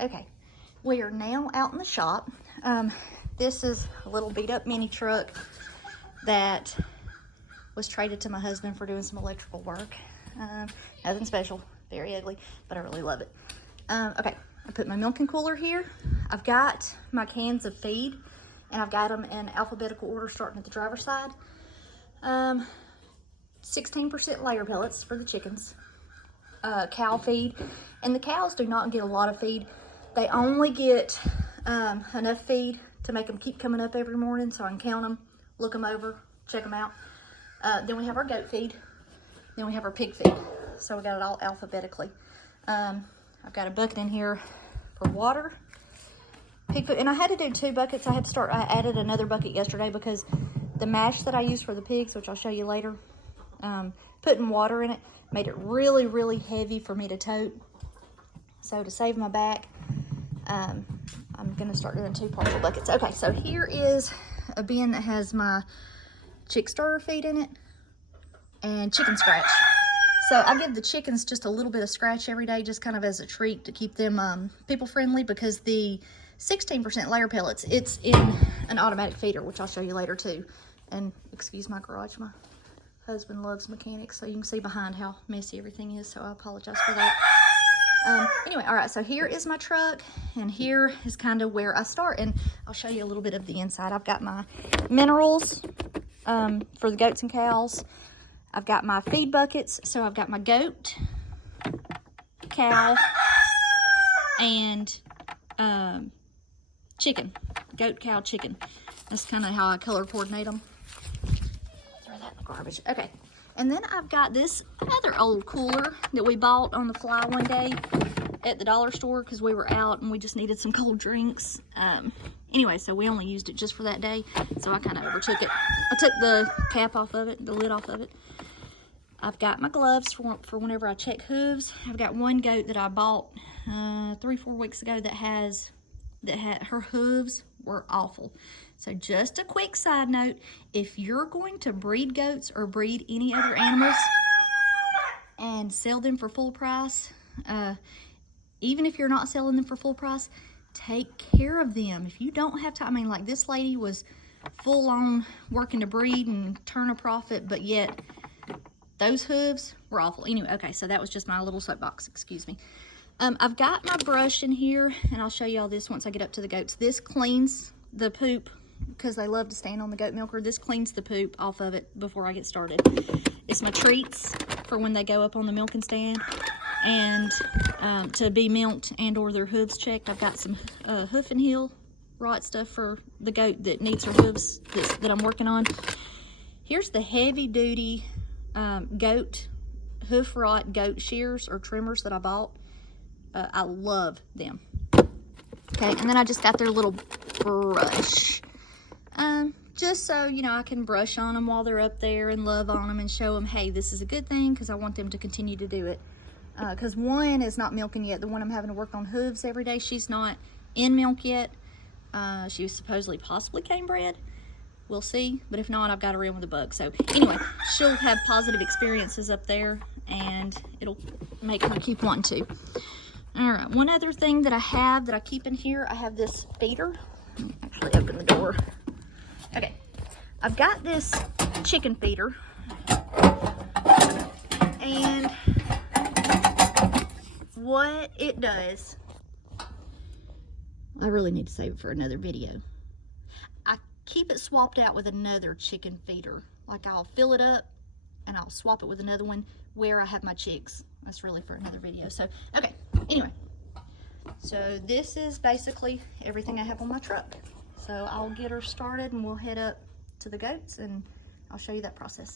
Okay, we are now out in the shop. This is a little beat up mini truck that was traded to my husband for doing some electrical work. Nothing special, very ugly, but I really love it. Okay, I put my milking cooler here. I've got my cans of feed, and I've got them in alphabetical order starting at the driver's side. 16% layer pellets for the chickens. Cow feed, and the cows do not get a lot of feed. They only get enough feed to make them keep coming up every morning, so I can count them, look them over, check them out. Then we have our goat feed, then we have our pig feed. So we got it all alphabetically. I've got a bucket in here for water, pig food, and I had to do 2 buckets. I added another bucket yesterday because the mash that I use for the pigs, which I'll show you later, putting water in it made it really, really heavy for me to tote. So to save my back, I'm gonna start doing 2 partial buckets. Okay, so here is a bin that has my chick starter feed in it and chicken scratch. So I give the chickens just a little bit of scratch every day, just kind of as a treat to keep them people friendly, because the 16% layer pellets, it's in an automatic feeder, which I'll show you later too. And excuse my garage, my husband loves mechanics, so you can see behind how messy everything is, so I apologize for that. Anyway, all right, so here is my truck, and here is kind of where I start, and I'll show you a little bit of the inside. I've got my minerals for the goats and cows. I've got my feed buckets, so I've got my goat, cow, and chicken. Goat, cow, chicken. That's kind of how I color coordinate them. Throw that in the garbage. Okay, and then I've got this other old cooler that we bought on the fly one day at the dollar store because we were out and we just needed some cold drinks. Anyway, so we only used it just for that day, so I kind of overtook it. I took the cap off of it, the lid off of it. I've got my gloves for whenever I check hooves. I've got one goat that I bought 3-4 weeks ago that had her hooves were awful. So just a quick side note, if you're going to breed goats or breed any other animals and sell them for full price, even if you're not selling them for full price, take care of them. If you don't have time, I mean, like this lady was full on working to breed and turn a profit, but yet those hooves were awful. Anyway, okay, so that was just my little soapbox, excuse me. I've got my brush in here, and I'll show you all this once I get up to the goats. This cleans the poop, because they love to stand on the goat milker. This cleans the poop off of it before I get started. It's my treats for when they go up on the milking stand and to be milked and or their hooves checked. I've got some hoof and heel rot stuff for the goat that needs her hooves that I'm working on. Here's the heavy duty goat hoof rot goat shears or trimmers that I bought. I love them. Okay, and then I just got their little brush. Just so, you know, I can brush on them while they're up there and love on them and show them, hey, this is a good thing, because I want them to continue to do it. Because one is not milking yet. The one I'm having to work on hooves every day, she's not in milk yet. She was supposedly possibly cane bred. We'll see, but if not, I've got her in with a bug. So anyway, she'll have positive experiences up there, and it'll make her keep wanting to. All right, one other thing that I keep in here, I have this feeder. Let me actually open the door. Okay, I've got this chicken feeder, and what it does, I really need to save it for another video. I keep it swapped out with another chicken feeder. Like, I'll fill it up and I'll swap it with another one where I have my chicks. That's really for another video. So, okay, anyway. So this is basically everything I have on my truck. So I'll get her started and we'll head up to the goats and I'll show you that process.